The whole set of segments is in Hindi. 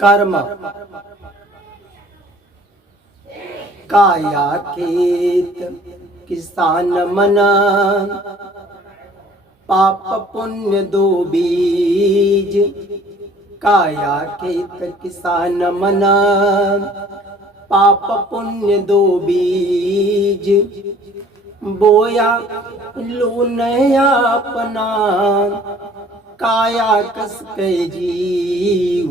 कर्म काया खेत किसान मना, पाप पुण्य दो बीज। काया खेत किसान मना, पाप पुण्य दो बीज। बोया लून अपना, काया कस के जीव।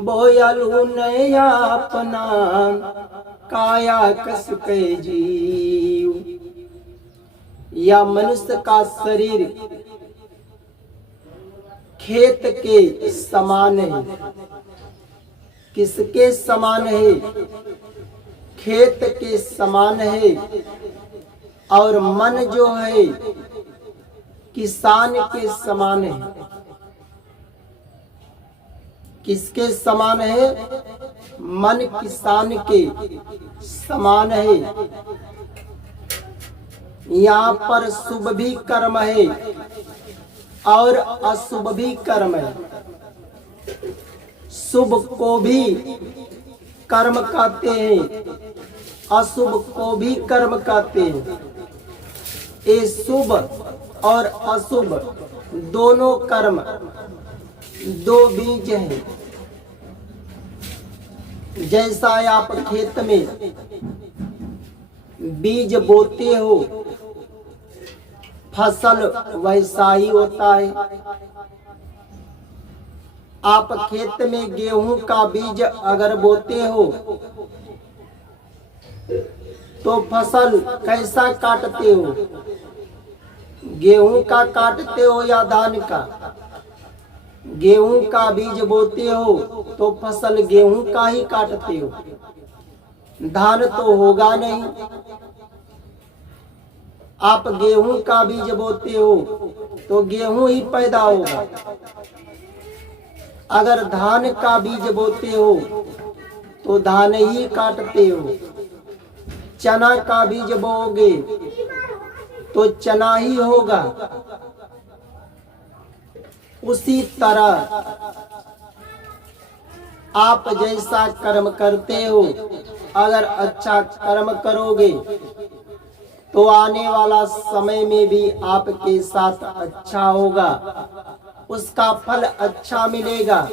बोया लून अपना, काया कस के जीव। या मनुष्य का शरीर खेत के समान है। किसके समान है? खेत के समान है। और मन जो है किसान के समान है। किसके समान है? मन किसान के समान है। यहाँ पर शुभ भी कर्म है और अशुभ भी कर्म है। शुभ को भी कर्म कहते हैं, अशुभ को भी कर्म कहते हैं। ये शुभ और अशुभ दोनों कर्म दो बीज हैं। जैसा आप खेत में बीज बोते हो, फसल वैसा ही होता है। आप खेत में गेहूं का बीज अगर बोते हो तो फसल कैसा काटते हो? गेहूं का काटते हो या धान का? गेहूं का बीज बोते हो तो फसल गेहूं का ही काटते हो, धान तो होगा नहीं। आप गेहूं का बीज बोते हो तो गेहूं ही पैदा होगा। अगर धान का बीज बोते हो तो धान ही काटते हो। चना का बीज बोओगे तो चना ही होगा। उसी तरह आप जैसा कर्म करते हो, अगर अच्छा कर्म करोगे तो आने वाला समय में भी आपके साथ अच्छा होगा, उसका फल अच्छा मिलेगा।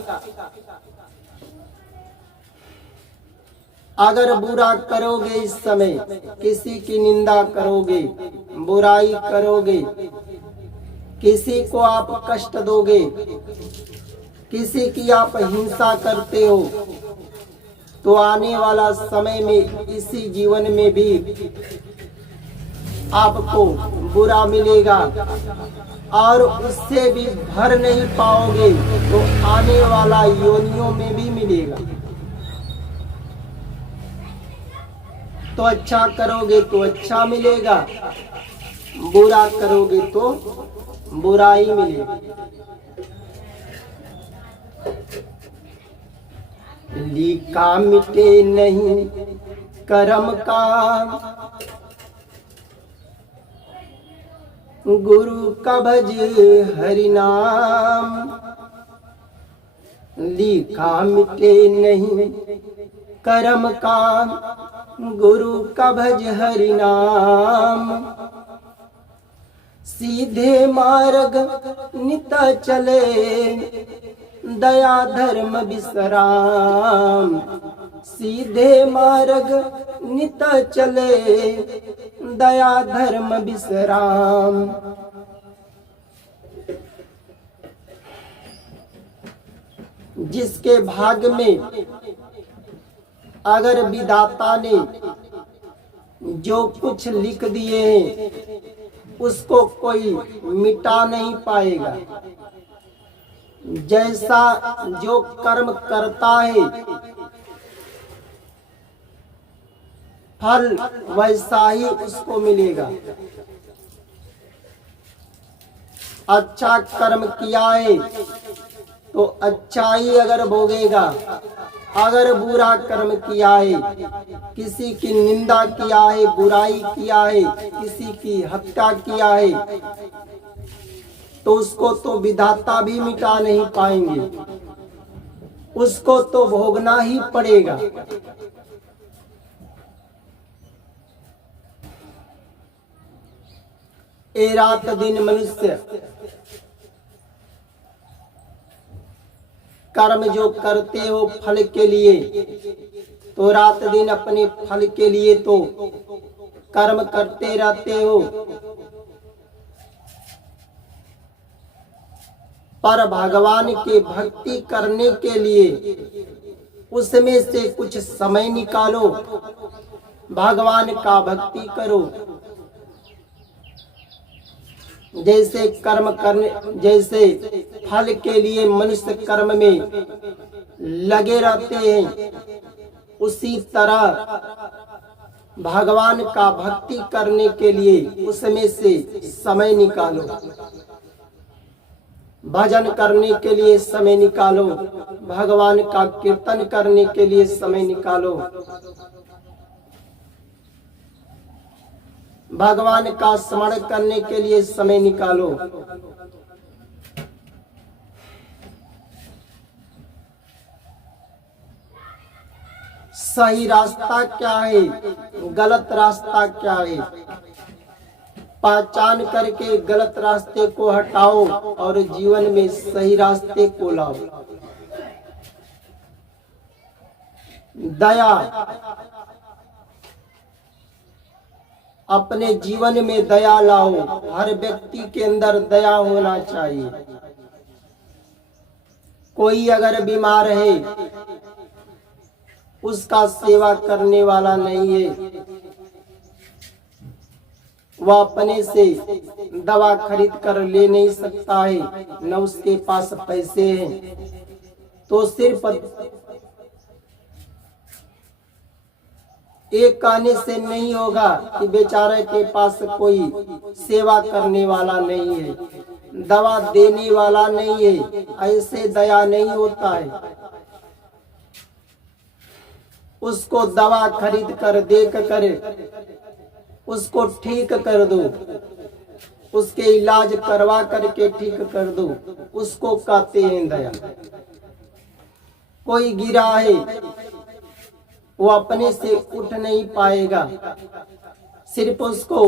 अगर बुरा करोगे, इस समय किसी की निंदा करोगे, बुराई करोगे, किसी को आप कष्ट दोगे, किसी की आप हिंसा करते हो, तो आने वाला समय में इसी जीवन में भी आपको बुरा मिलेगा और उससे भी भर नहीं पाओगे, तो आने वाला योनियों में भी मिलेगा। तो अच्छा करोगे तो अच्छा मिलेगा, बुरा करोगे तो बुरा ही मिलेगा। लिखा मिटे नहीं कर्म का, गुरु का भज हरि नाम। लिखा मिटे नहीं कर्म का, गुरु का भज हरि नाम। सीधे मार्ग नित चले, दया धर्म विश्राम। सीधे मार्ग नित चले, दया धर्म विश्राम। जिसके भाग में अगर विधाता ने जो कुछ लिख दिए हैं उसको कोई मिटा नहीं पाएगा। जैसा जो कर्म करता है फल वैसा ही उसको मिलेगा। अच्छा कर्म किया है तो अच्छा ही अगर भोगेगा। अगर बुरा कर्म किया है, किसी की निंदा किया है, बुराई किया है, किसी की हत्या किया है, तो उसको तो विधाता भी मिटा नहीं पाएंगे। उसको तो भोगना ही पड़ेगा। ए रात दिन मनुष्य कर्म जो करते हो फल के लिए, तो रात दिन अपने फल के लिए तो कर्म करते रहते हो, पर भगवान की भक्ति करने के लिए उसमें से कुछ समय निकालो, भगवान का भक्ति करो। जैसे कर्म करने, जैसे फल के लिए मनुष्य कर्म में लगे रहते हैं, उसी तरह भगवान का भक्ति करने के लिए उसमें से समय निकालो, भजन करने के लिए समय निकालो, भगवान का कीर्तन करने के लिए समय निकालो, भगवान का स्मरण करने के लिए समय निकालो। सही रास्ता क्या है, गलत रास्ता क्या है, पहचान करके गलत रास्ते को हटाओ और जीवन में सही रास्ते को लाओ। दया, अपने जीवन में दया लाओ। हर व्यक्ति के अंदर दया होना चाहिए। कोई अगर बीमार है, उसका सेवा करने वाला नहीं है, वह अपने से दवा खरीद कर ले नहीं सकता है, न उसके पास पैसे हैं, तो सिर्फ एक कहने से नहीं होगा कि बेचारे के पास कोई सेवा करने वाला नहीं है, दवा देने वाला नहीं है। ऐसे दया नहीं होता है। उसको दवा खरीद कर देख कर उसको ठीक कर दो, उसके इलाज करवा करके ठीक कर दो, उसको कहते हैं दया। कोई गिरा है, वो अपने से उठ नहीं पाएगा, सिर्फ उसको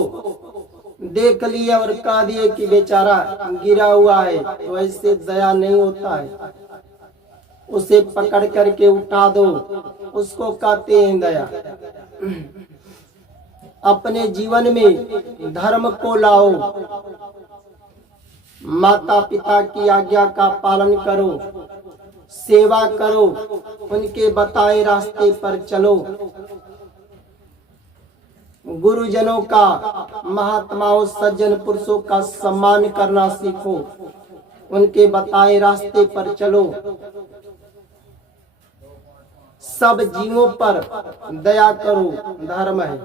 देख लिया और कह दिए कि बेचारा गिरा हुआ है, तो ऐसे दया नहीं होता है। उसे पकड़ करके उठा दो, उसको कहते हैं दया। अपने जीवन में धर्म को लाओ, माता पिता की आज्ञा का पालन करो, सेवा करो, उनके बताए रास्ते पर चलो। गुरुजनों का, महात्माओं, सज्जन पुरुषों का सम्मान करना सीखो, उनके बताए रास्ते पर चलो। सब जीवों पर दया करो, धर्म है।